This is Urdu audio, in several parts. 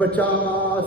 50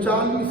40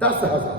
10,000।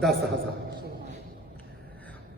10,000।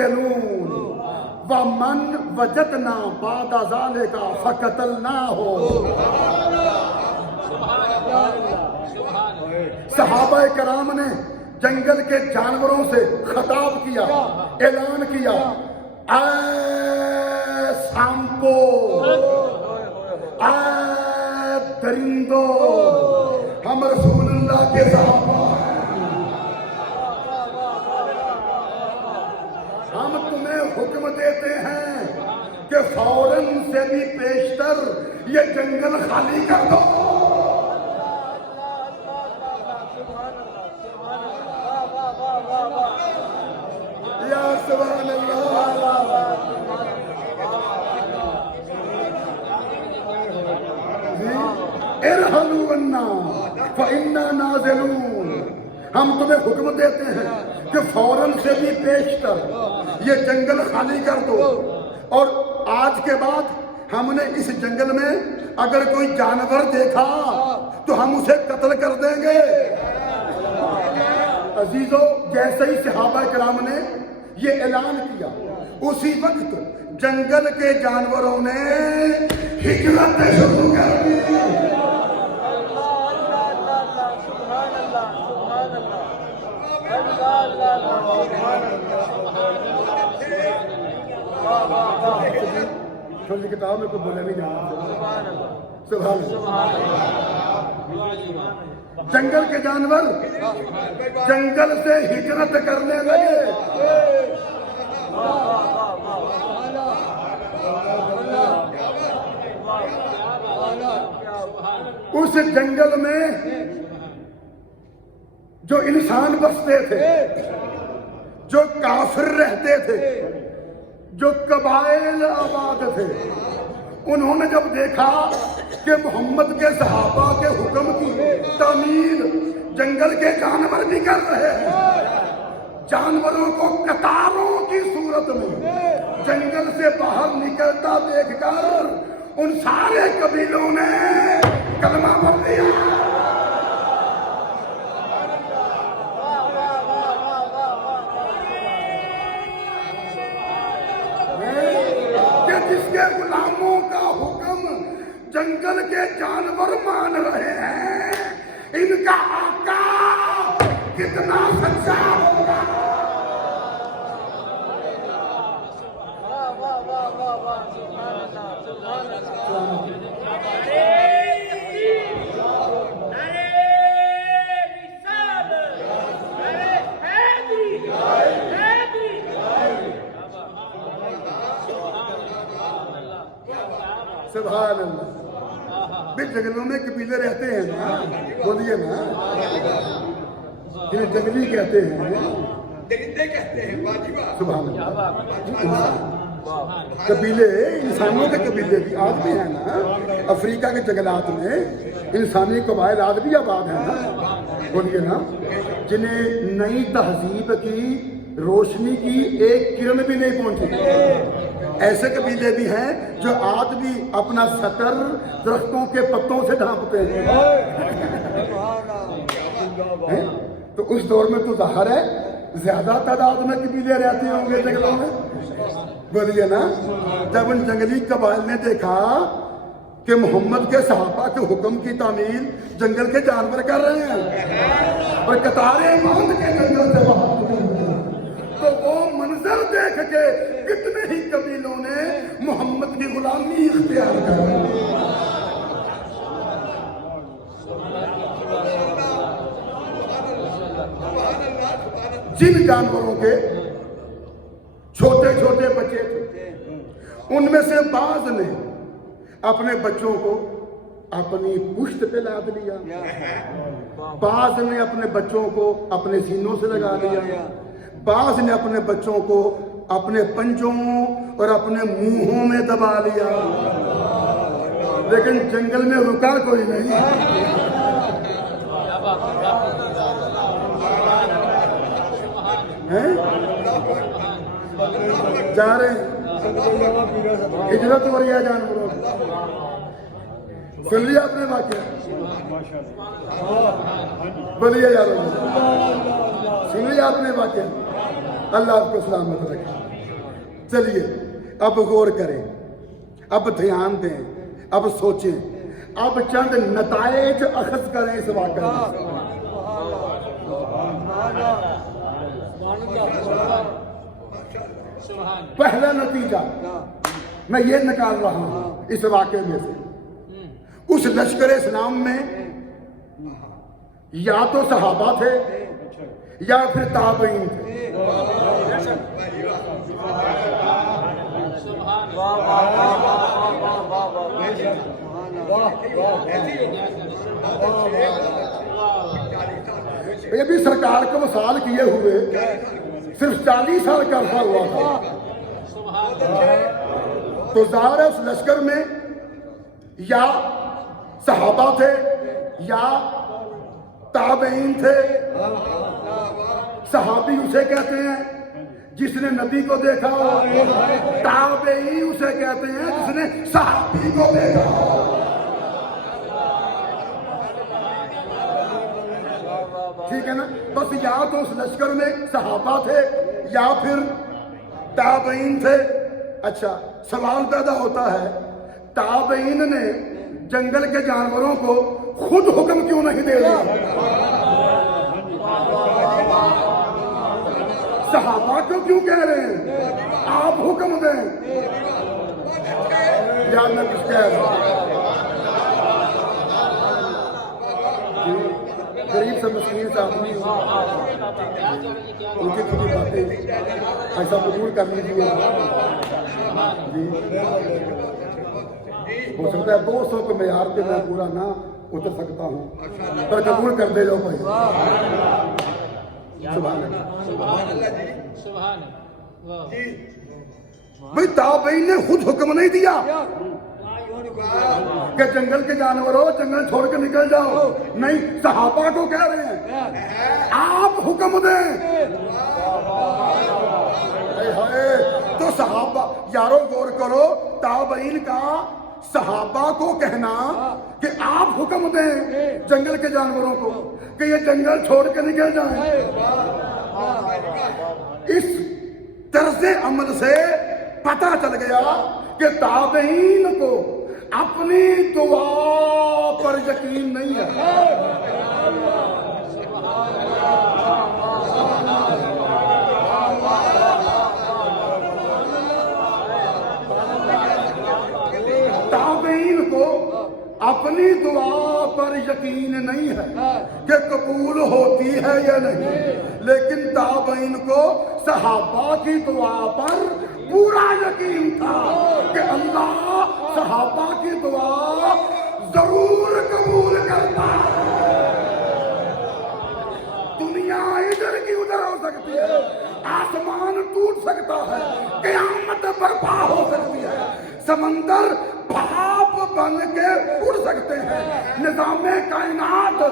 نازلون ومن وجدنا بعد ذلك فقتلناه. صحابہ کرام نے جنگل کے جانوروں سے خطاب کیا، اعلان کیا، اے سانپو، اے درندو، ہم رسول اللہ کے صحابہ ہیں، ہم تمہیں حکم دیتے ہیں کہ فوراً سے بھی پیشتر یہ جنگل خالی کر دو. یا سبحان اللہ. ارحلوا عنا فإنا نازلون. ہم تمہیں حکم دیتے ہیں کہ فوراً سے بھی پیشتر یہ جنگل خالی کر دو، اور آج کے بعد ہم نے اس جنگل میں اگر کوئی جانور دیکھا تو ہم اسے قتل کر دیں گے. عزیزو، جیسے ہی صحابہ کرام نے یہ اعلان کیا، اسی وقت جنگل کے جانوروں نے ہجرت شروع کر دی. چھوٹی کتاب میں کوئی بولے نہیں جانا. سبحان اللہ. جنگل کے جانور جنگل سے ہجرت کرنے لگے. اس جنگل میں جو انسان بستے تھے، جو کافر رہتے تھے، جو قبائل آباد تھے، انہوں نے جب دیکھا کہ محمد کے صحابہ کے حکم کی تعمیل جنگل کے جانور بھی کر رہے ہیں، جانوروں کو قطاروں کی صورت میں جنگل سے باہر نکلتا دیکھ کر ان سارے قبیلوں نے کلمہ پڑھ لیا. کہ جس کے غلاموں کا حکم جنگل کے جانور مان رہے ہیں، ان کا آقا کتنا سچا ہوگا. سبحان اللہ. بھی جنگلوں میں قبیلے رہتے ہیں نا، بولیے نا، جنہیں جنگلی کہتے ہیں، درندے کہتے ہیں. سبحان اللہ. قبیلے انسانوں کے قبیلے بھی آج بھی ہیں نا. افریقہ کے جنگلات میں انسانی قبائل آج بھی آباد ہیں نا، بولیے نا، جنہیں نئی تہذیب کی روشنی کی ایک کرن بھی نہیں پہنچی. ایسے قبیلے بھی ہیں جو آج بھی اپنا سطر درختوں کے پتوں سے ڈھانپتے ہیں. تو اس دور میں تو ظاہر ہے زیادہ تعداد میں قبیلے رہتے ہوں گے جنگلوں میں، بولیے نا. جب ان جنگلی قبائل نے دیکھا کہ محمد کے صحابہ کے حکم کی تعمیل جنگل کے جانور کر رہے ہیں اور قطاریں باندھ کے جنگل سے باہر، تو وہ منظر دیکھ کے کتنے ہی قبیلوں نے محمد کی غلامی اختیار کر لی. جن جانوروں کے چھوٹے چھوٹے بچے تھے، ان میں سے بعض نے اپنے بچوں کو اپنی پشت پہ لاد لیا، بعض نے اپنے بچوں کو اپنے سینوں سے لگا لیا، بعض نے اپنے بچوں کو اپنے پنجوں اور اپنے منہوں میں دبا لیا. لیکن جنگل میں رکا کوئی نہیں. جا رہے ہیں، ہجرت ہو رہی ہے جانوروں کی. سن لیا آپ نے واقعہ؟ بولیے یارو، سن لیا آپ نے واقعہ؟ اللہ آپ کو سلامت رکھے. چلیے اب غور کریں، اب دھیان دیں، اب سوچیں، اب چند نتائج اخذ کریں اس واقعے میں۔ پہلا نتیجہ میں یہ نکال رہا ہوں اس واقعے میں سے، اس لشکر اسلام میں یا تو صحابہ تھے یا پھر تابعین تھے۔ یہ بھی سرکار کو وصال کیے ہوئے صرف 40 سال کا عرصہ ہوا تھا، تو ظاہر ہے اس لشکر میں یا صحابہ تھے یا تابعین تھے۔ صحابی اسے کہتے ہیں جس نے نبی کو دیکھا ہو، تابعی اسے کہتے ہیں جس نے صحابی کو دیکھا ہو۔ ٹھیک ہے نا؟ بس یا تو اس لشکر میں صحابہ تھے یا پھر تابعین تھے۔ اچھا سوال پیدا ہوتا ہے، تابعین نے جنگل کے جانوروں کو خود حکم کیوں نہیں دے رہے؟ صحابہ کو کیوں کہہ رہے ہیں آپ حکم دیں؟ یا میں کچھ کہہ رہا ہوں، غریب سے مسکین سے آدمی ان کی چھوٹی باتیں ایسا قبول کر لیجیے جی۔ ہو سکتا ہے 200 کے معیار پہ میں پورا نہ اتر سکتا ہوں، پر قبول کر دے جاؤ بھائی۔ سبحان اللہ بھائی، تابعین نے خود حکم نہیں دیا کہ جنگل کے جانوروں جنگل چھوڑ کے نکل جاؤ، نہیں، صحابہ کو کہہ رہے ہیں آپ حکم دیں۔ تو صحابہ، یارو غور کرو، تابعین کا صحابہ کو کہنا کہ آپ حکم دیں جنگل کے جانوروں کو کہ یہ جنگل چھوڑ کے نکل جائیں، اس طرز عمل سے پتہ چل گیا کہ تابعین کو اپنی دعا پر یقین نہیں ہے۔ تابعین کو اپنی دعا پر یقین نہیں ہے کہ قبول ہوتی ہے یا نہیں، لیکن تابعین کو صحابہ کی دعا پر پورا یقین تھا کہ اللہ صحابہ کی دعا ضرور قبول کرتا ہے۔ دنیا ادھر کی ادھر ہو سکتی ہے، آسمان ٹوٹ سکتا ہے، قیامت برپا ہو سکتی ہے، سمندر بھاپ بن کے اڑ سکتے ہیں، نظام کائنات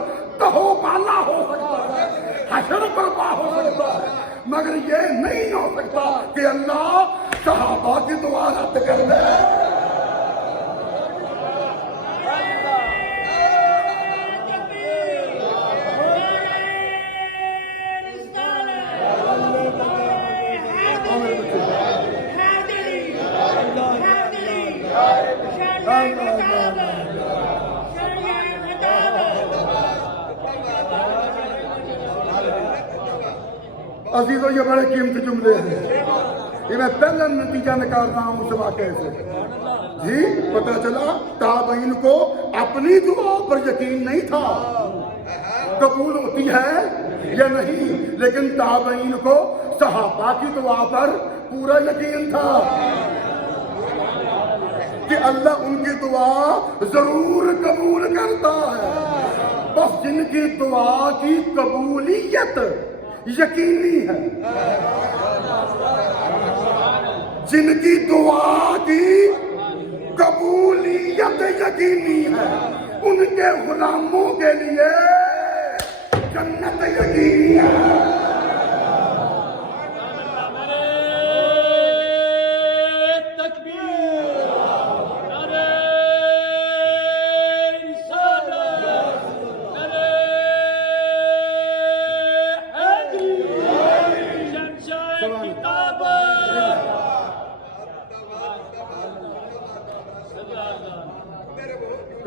تہو بالا ہو سکتا ہے، حشر برپا ہو سکتا ہے، مگر یہ نہیں ہو سکتا کہ اللہ صحابہ کی دعا رد کر دے۔ عزیزو یہ بڑے قیمتی جملے ہیں، یہ میں پہلا نتیجہ نکال رہا ہوں اس واقعے سے جی۔ پتہ چلا تابعین کو اپنی دعا پر یقین نہیں تھا قبول ہوتی ہے یا نہیں، لیکن تابعین کو صحابہ کی دعا پر پورا یقین تھا کہ اللہ ان کی دعا ضرور قبول کرتا ہے۔ بس جن کی دعا کی قبولیت یقینی ہے، جن کی دعا کی قبولیت یقینی ہے، ان کے غلاموں کے لیے جنت یقینی ہے۔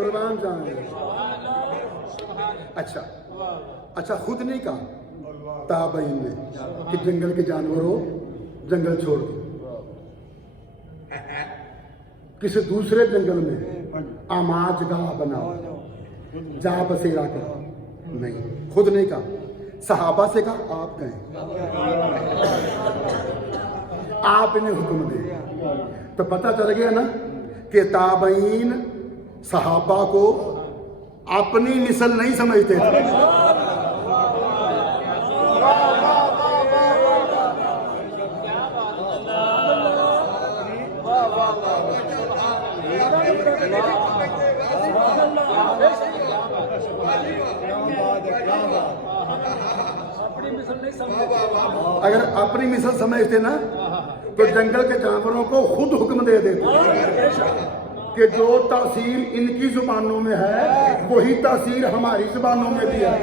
قربان جائیں. اچھا اچھا، خود نہیں کہا تابعین نے کہ جنگل کے جانوروں جنگل چھوڑ دو. کسی دوسرے جنگل میں آماج گاہ بناؤ، جا بسیرا کرو. نہیں، خود نہیں کہا، صحابہ سے کہا آپ کہیں، آپ انہیں حکم دیں. تو پتہ چل گیا نا کہ تابعین صحابہ کو اپنی نسل نہیں سمجھتے تھے. اگر اپنی مثل سمجھتے نا تو جنگل کے جانوروں کو خود حکم دے دیتے کہ جو تاثیر ان کی زبانوں میں ہے وہی تاثیر ہماری زبانوں میں بھی ہے.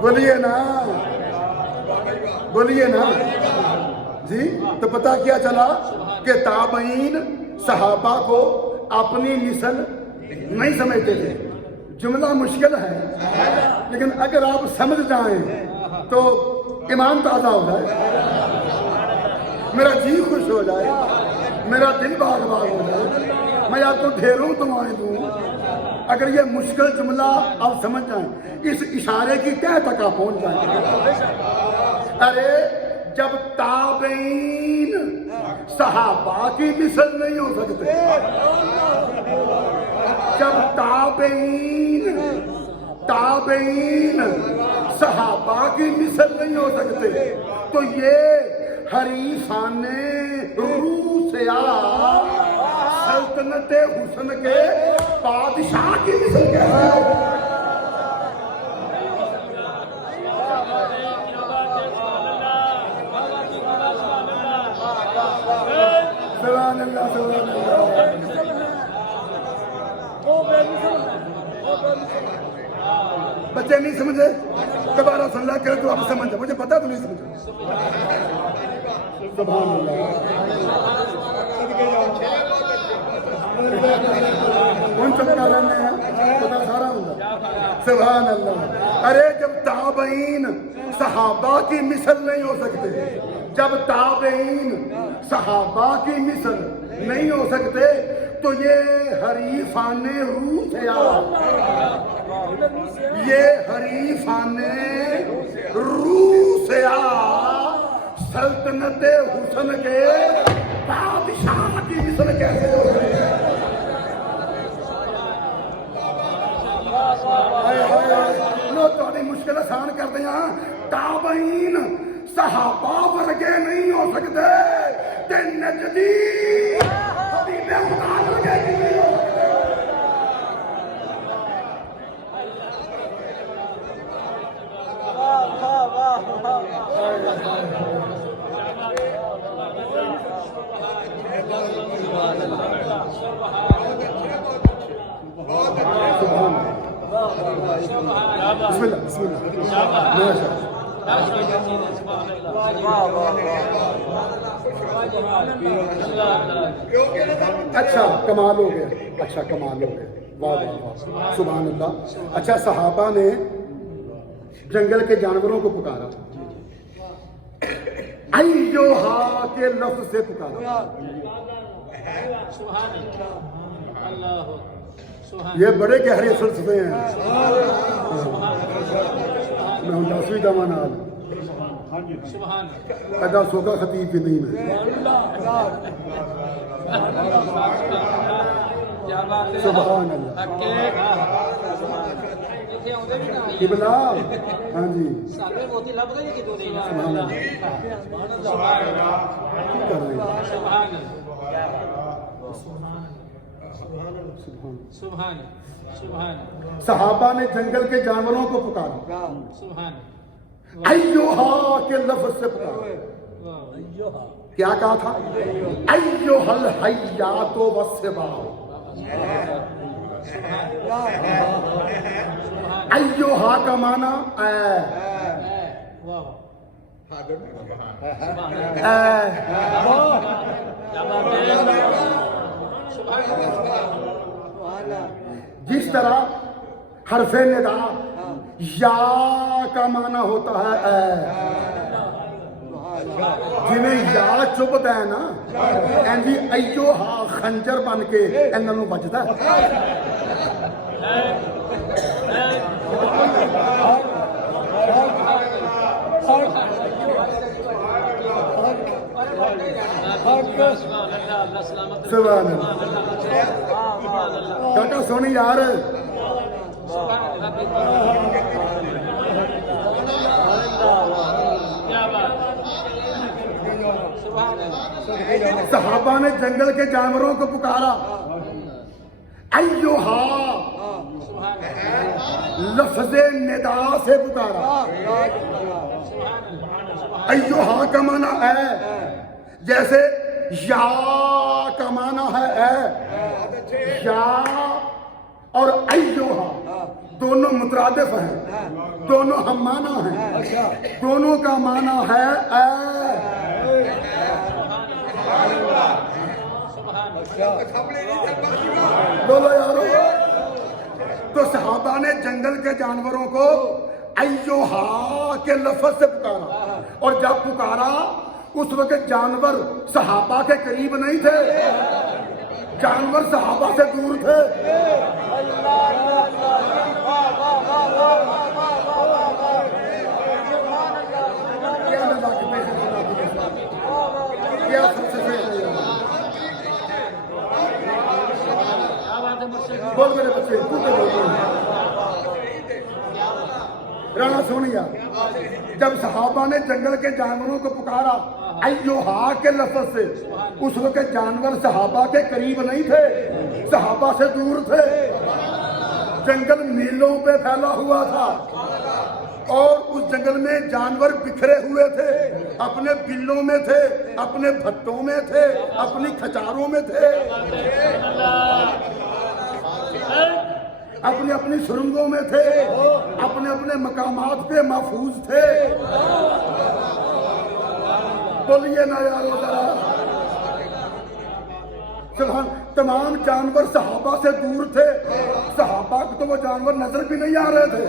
بولیے نا، بولیے نا جی. تو پتہ کیا چلا کہ تابعین صحابہ کو اپنی نسل نہیں سمجھتے تھے. جملہ مشکل ہے لیکن اگر آپ سمجھ جائیں تو ایمان تازہ ہو جائے، میرا جی خوش ہو جائے، میرا دل باغ باغ ہو جائے. میں آپ کو ڈھیروں دعائیں دوں اگر یہ مشکل جملہ آپ سمجھ جائیں، اس اشارے کی تہ تک آپ پہنچ جائیں. ارے جب تابعین صحابہ کی مثل نہیں ہو سکتے، جب تابعین صحابہ کی مثل نہیں ہو سکتے تو یہ حریفان روسیا سلطنت حسن کے بادشاہ کی مثل کیسے ہے؟ سبحان اللہ، سبحان اللہ. بچے نہیں سمجھے؟ دوبارہ صلی اللہ کرے تو آپ سمجھے. مجھے پتا تو نہیں سمجھے. سبحان اللہ. کون چمکا رہنے ہیں پتا سارا ہوں. سبحان اللہ. ارے جب تابعین صحابہ کی مثل نہیں ہو سکتے، جب تابعین صحابہ کی مثل نہیں ہو سکتے تو یہ حریفان روسیا سلطنت حسن کے بادشاہ کی مثل کیسے ہو گئی؟ لو تھوڑی مشکل آسان کر دیا. تابعین صحابہ ورگے نہیں ہو سکتے تے نجدی حبیب خدا ورگے نہیں ہو سکتے. بسم اللہ، بسم اللہ. اچھا کمال ہو گیا، اچھا کمال ہو گیا. واہ واہ واہ، سبحان اللہ. اچھا صحابہ نے جنگل کے جانوروں کو پکارا، ایوہا کے لفظ سے پکارا. یہ بڑے گہرے فلسفے ہیں. میں ہوں 10ویں دمانال پیدا سوکا خطیب بھی نہیں میں. سبحان اللہ. قبلہ ہاں جی سبحان اللہ. صحابہ نے جنگل کے جانوروں کو پکارا، ایوہا کے لفظ سے پکارا. کیا کہا تھا؟ ایوہا الحیات والسباع. ایوہا کا معنی جس طرح حرف ندا یا کا معنی ہوتا ہے اے، جنہیں یا چبھتا ہے نا اینجی ایو ہا خنجر بن کے انہوں نے بجتا ہے۔ سبحان اللہ کاکا سونی یار، صحابہ نے جنگل کے جانوروں کو پکارا، ایوہا لفظ ندا سے پکارا۔ ایوہا کا معنی ہے جیسے یا کا معنی ہے اے، یا اور ایوہا دونوں مترادف ہیں، دونوں ہم معنی ہیں، دونوں کا معنی ہے اے۔ بولو یارو، تو صحابہ نے جنگل کے جانوروں کو ایوہا کے لفظ سے پکارا، اور جب پکارا اس وقت جانور صحابہ کے قریب نہیں تھے، جانور صحابہ سے دور تھے۔ بول میرے بچے رانا سونیا، جب صحابہ نے جنگل کے جانوروں کو پکارا ایوہا کے لفظ سے، اس وقت جانور صحابہ کے قریب نہیں تھے، صحابہ سے دور تھے، جنگل میلوں پہ پھیلا ہوا تھا، اور اس جنگل میں جانور بکھرے ہوئے تھے، اپنے بلوں میں تھے، اپنے بھٹوں میں تھے، اپنی کھچاروں میں تھے، اپنی اپنی سرنگوں میں تھے، اپنے اپنے مقامات پہ محفوظ تھے۔ بولیے نا یارو ذرا سبحان۔ تمام جانور صحابہ سے دور تھے، صحابہ کو تو وہ جانور نظر بھی نہیں آ رہے تھے،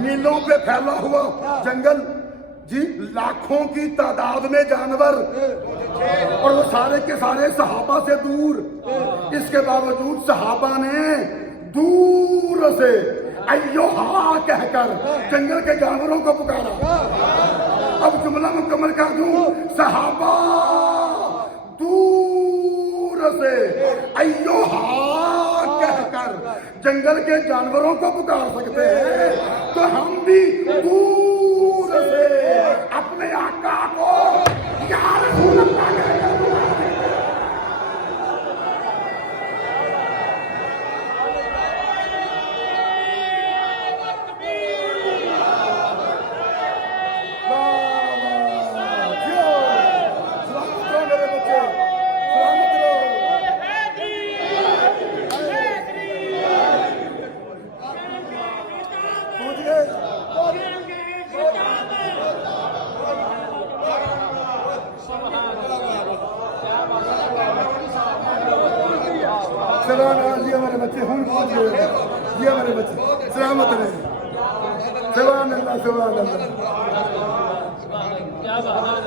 میلوں پہ پھیلا ہوا جنگل، جی لاکھوں کی تعداد میں جانور، اور وہ سارے کے سارے صحابہ سے دور۔ اس کے باوجود صحابہ نے دور سے ایوہا کہہ کر جنگل کے جانوروں کو پکارا۔ اب جملہ مکمل کر دوں، صحابہ دور سے ایوہا کہہ کر جنگل کے جانوروں کو پکار سکتے ہیں، تو ہم بھی دور سے اپنے آقا کو یا رسول اللہ کہہ کر ہمارے بچے ہوں پہنچ گئے، یہ ہمارے بچے سلامت رہے۔ سبحان اللہ سبحان اللہ،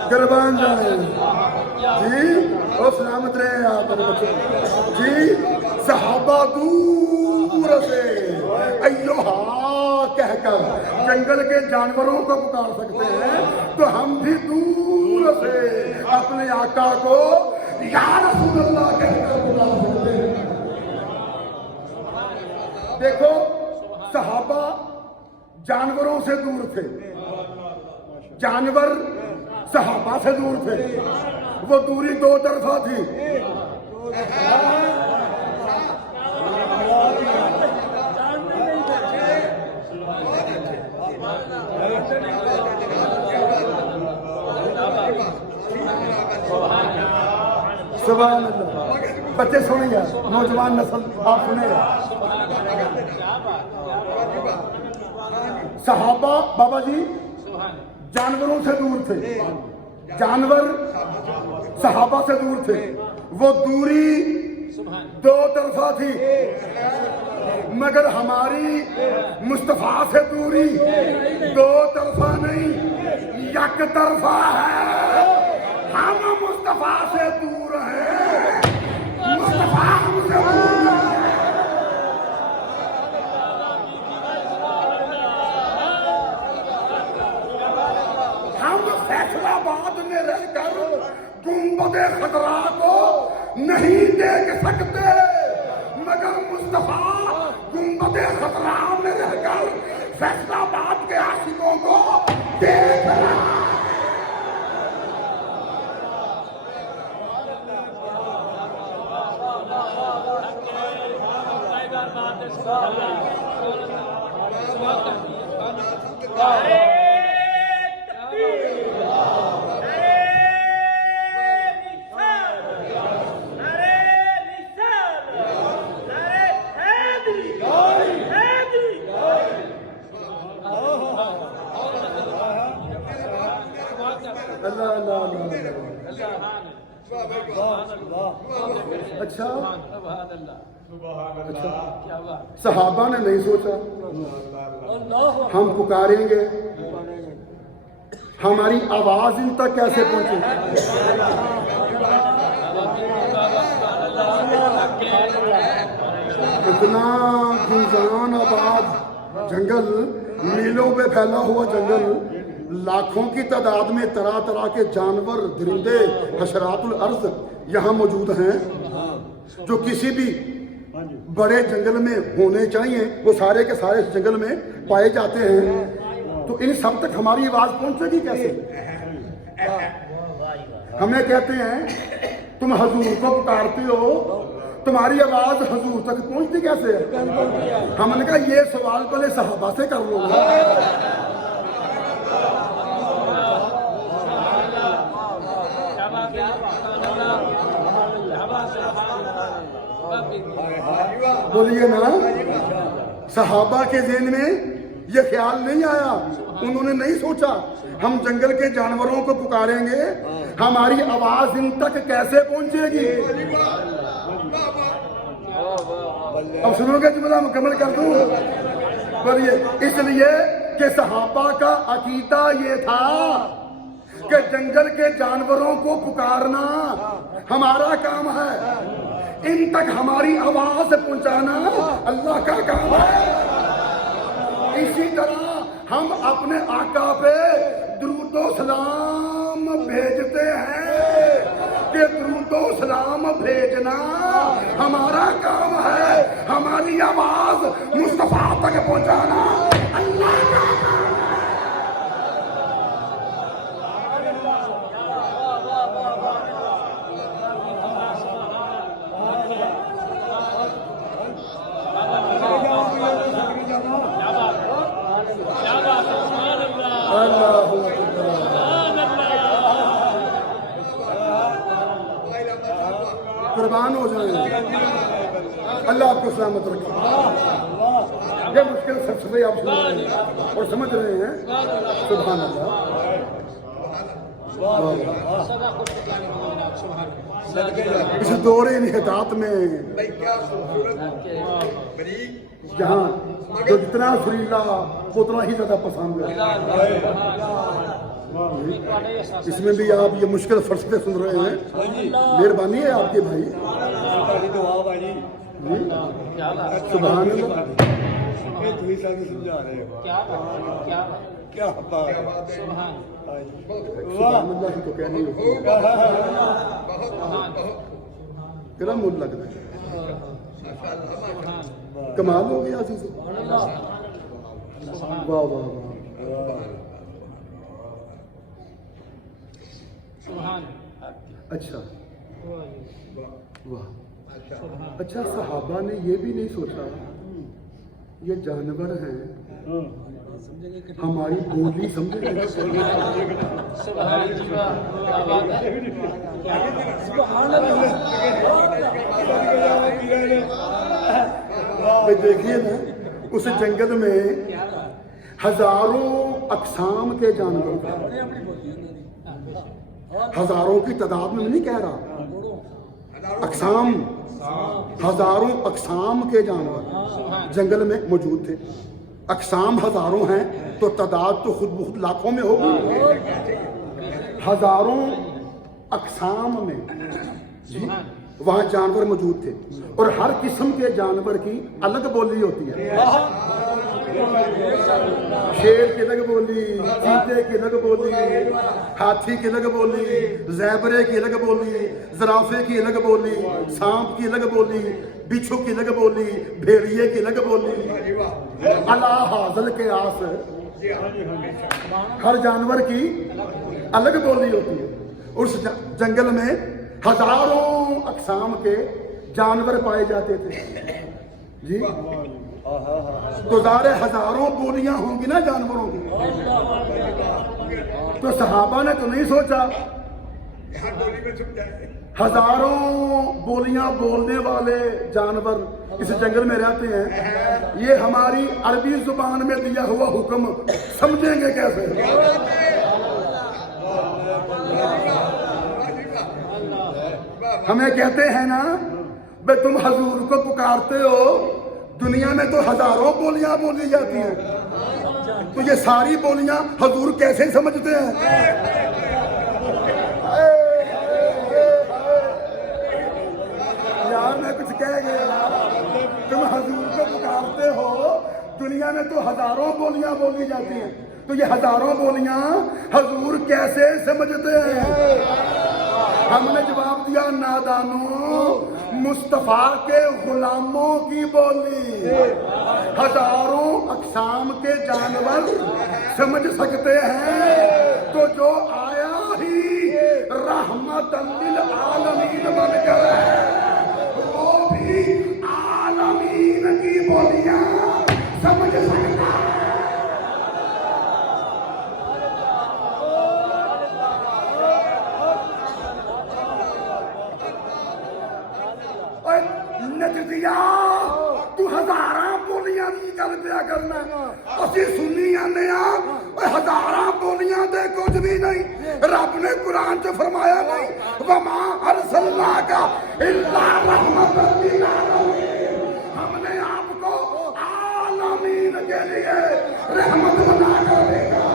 قربان جائے جی، اور سلامت رہے آپ میرے بچے جی۔ صحابہ دور سے ایوہا کہہ کر جنگل کے جانوروں کو پکار سکتے ہیں، تو ہم بھی دور سے اپنے آقا کو یا رسول اللہ کہہ کر پکار سکتے ہیں۔ دیکھو صحابہ جانوروں سے دور تھے، جانور صحابہ سے دور تھے، وہ دوری دو طرفہ تھی۔ سبحان اللہ، بچے سنیں گا، نوجوان نسل آپ سنیں گا۔ صحابہ بابا جی جانوروں سے دور تھے، جانور صحابہ سے دور تھے، وہ دوری دو طرفہ تھی، مگر ہماری مصطفیٰ سے دوری دو طرفہ نہیں، یک طرفہ ہے۔ ہم مصطفیٰ سے دور ہیں، مصطفیٰ ہم سے دور نہیں ہے۔ ہم فیصلہ آباد میں رہ کر گنبد خضرا کو نہیں دیکھ سکتے، مگر مصطفیٰ گنبد خضرا میں رہ کر فیصلہ آباد کے عاشقوں کو دیکھ رہا ہے۔ اللہ اللہ اچھا صحابہ نے نہیں سوچا ہم پکاریں گے، ہماری آواز ان تک کیسے پہنچے؟ اتنا گلزان آباد جنگل، میلوں پہ پھیلا ہوا جنگل، لاکھوں کی تعداد میں طرح طرح کے جانور، درندے، حشرات الارض یہاں موجود ہیں جو کسی بھی بڑے جنگل میں ہونے چاہیے، وہ سارے کے سارے اس جنگل میں پائے جاتے ہیں، تو ان سب تک ہماری آواز پہنچے گی کیسے؟ ہمیں کہتے ہیں تم حضور کو پکارتے ہو، تمہاری آواز حضور تک پہنچتی کیسے ہے؟ ہم نے کہا یہ سوال پہلے صحابہ سے کر لو۔ بولیے نا، صحابہ کے ذہن میں یہ خیال نہیں آیا، انہوں نے نہیں سوچا ہم جنگل کے جانوروں کو پکاریں گے، ہماری آواز ان تک کیسے پہنچے گی؟ اب سنو گے جملہ مکمل کر دوں؟ بولیے، اس لیے کہ صحابہ کا عقیدہ یہ تھا کہ جنگل کے جانوروں کو پکارنا ہمارا کام ہے، ان تک ہماری آواز پہنچانا اللہ کا کام ہے۔ اسی طرح ہم اپنے آقا پہ درود و سلام بھیجتے ہیں کہ درود و سلام بھیجنا ہمارا کام ہے، ہماری آواز مصطفیٰ تک پہنچانا اللہ کا کام ہے۔ قربان ہو جائیں، اللہ آپ کو سلامت رکھے۔ یہ مشکل فلسفے آپ سن رہے ہیں اور سمجھ رہے ہیں، سبحان اللہ۔ اس دور انحطاط میں جہاں جو جتنا سریلا اتنا ہی زیادہ پسند ہے، اس میں بھی آپ یہ مشکل فلسفے سن رہے ہیں، مہربانی ہے آپ کے بھائی، سبحان اللہ۔ سبحان اللہ ہی تو کہنی ہوتی ہے، تیرا من لگ رہا ہے، کمال ہو گیا عزیز، واہ واہ واہ۔ اچھا واہ، اچھا صحابہ نے یہ بھی نہیں سوچا یہ جانور ہیں، ہماری بولی سمجھے گے؟ دیکھیے نا، اس جنگل میں ہزاروں اقسام کے جانور تھے، ہزاروں کی تعداد میں نہیں کہہ رہا، اقسام، ہزاروں اقسام کے جانور جنگل میں موجود تھے. اقسام ہزاروں ہیں تو تعداد تو خود بخود لاکھوں میں ہوگی. ہزاروں اقسام میں جی وہاں جانور موجود تھے اور ہر قسم کے جانور کی الگ بولی ہوتی ہے. شیر کی الگ بولی، چیتے کی الگ بولی، ہاتھی کی الگ بولی، زیبرے کی الگ بولی، زرافے کی الگ بولی، سانپ کی الگ بولی، بچھو کی الگ بولی، بھیڑیے کی الگ بولی. اللہ حاصل کے آس ہر جانور کی الگ بولی ہوتی ہے. اس جنگل میں ہزاروں اقسام کے جانور پائے جاتے تھے جی. تو ظاہر ہزاروں بولیاں ہوں گی نا جانوروں کی. تو صحابہ نے تو نہیں سوچا ہزاروں بولیاں بولنے والے جانور اس جنگل میں رہتے ہیں، یہ ہماری عربی زبان میں دیا ہوا حکم سمجھیں گے کیسے؟ ہمیں کہتے ہیں نا بھائی تم حضور کو پکارتے ہو، دنیا میں تو ہزاروں بولیاں بولی جاتی ہیں، تو یہ ساری بولیاں حضور کیسے سمجھتے ہیں؟ یار میں کچھ کہہ گیا، تم حضور کو پکارتے ہو، دنیا میں تو ہزاروں بولیاں بولی جاتی ہیں، تو یہ ہزاروں بولیاں حضور کیسے سمجھتے ہیں؟ ہم نے جواب دیا نادانوں، مصطفیٰ کے غلاموں کی بولی ہزاروں اقسام کے جانور سمجھ سکتے ہیں، تو جو آیا ہی رحمت للعالمین بن کر وہ بھی عالمین کی بولیاں سمجھ سکتا ہے. نجدیا تو ہزاراں بولیاں دی گل پیا کرنا، اسی سنی آنے ہزاراں بولیاں دے کچھ بھی نہیں. رب نے قرآن چ فرمایا نہیں وما ارسلناک الا رحمۃ للعالمین، ہم نے آپ کو عالمین کے لیے رحمت بنا کر بھیجا.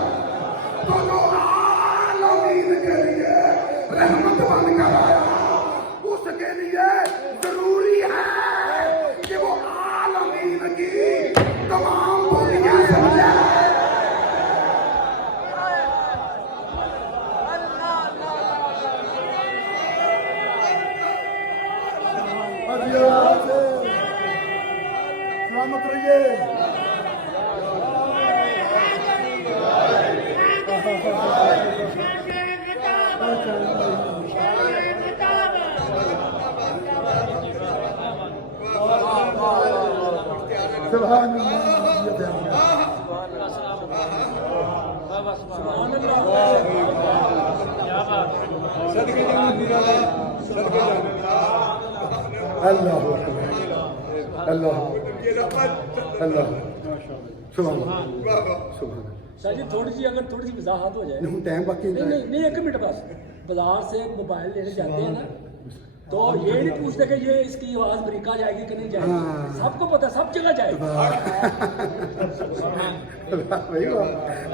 تو جو عالمین کے لیے رحمت بن کر آیا اس کے لیے ضروری ہے کہ وہ عالمین کی تمام بولیاں سمجھے. سلامت رہیے. سبحان اللہ اللہ اللہ سبحان. جی تھوڑی سی اگر تھوڑی سی وضاحت ہو جائے. نہیں ٹائم باقی نہیں ایک منٹ بس. بازار سے موبائل لینے جاتے ہیں نا تو یہ نہیں پوچھتے کہ یہ اس کی آواز امریکہ جائے گی کہ نہیں جائے گی، سب کو پتا سب جگہ جائے گی.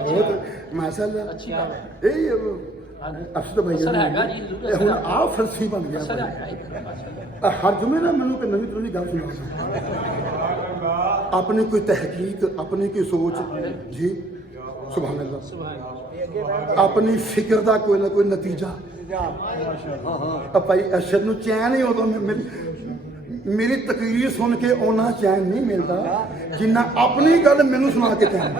بہت ماشاء اللہ اچھی بات ہے. افسر بھائی ہوں آپ فلسفی بن گیا. ہر جمعے نا مینوں کہ نویں ترونی گل سنا، اپنی کوئی تحقیق، اپنی کوئی سوچ جی سبحان اللہ، اپنی فکر دا کوئی نہ کوئی نتیجہ. بھائی ارشد نو چین ہی ادو میری تقریر سن کے اونا چین نہیں ملتا جنہ اپنی گل مینوں سنا کے چین.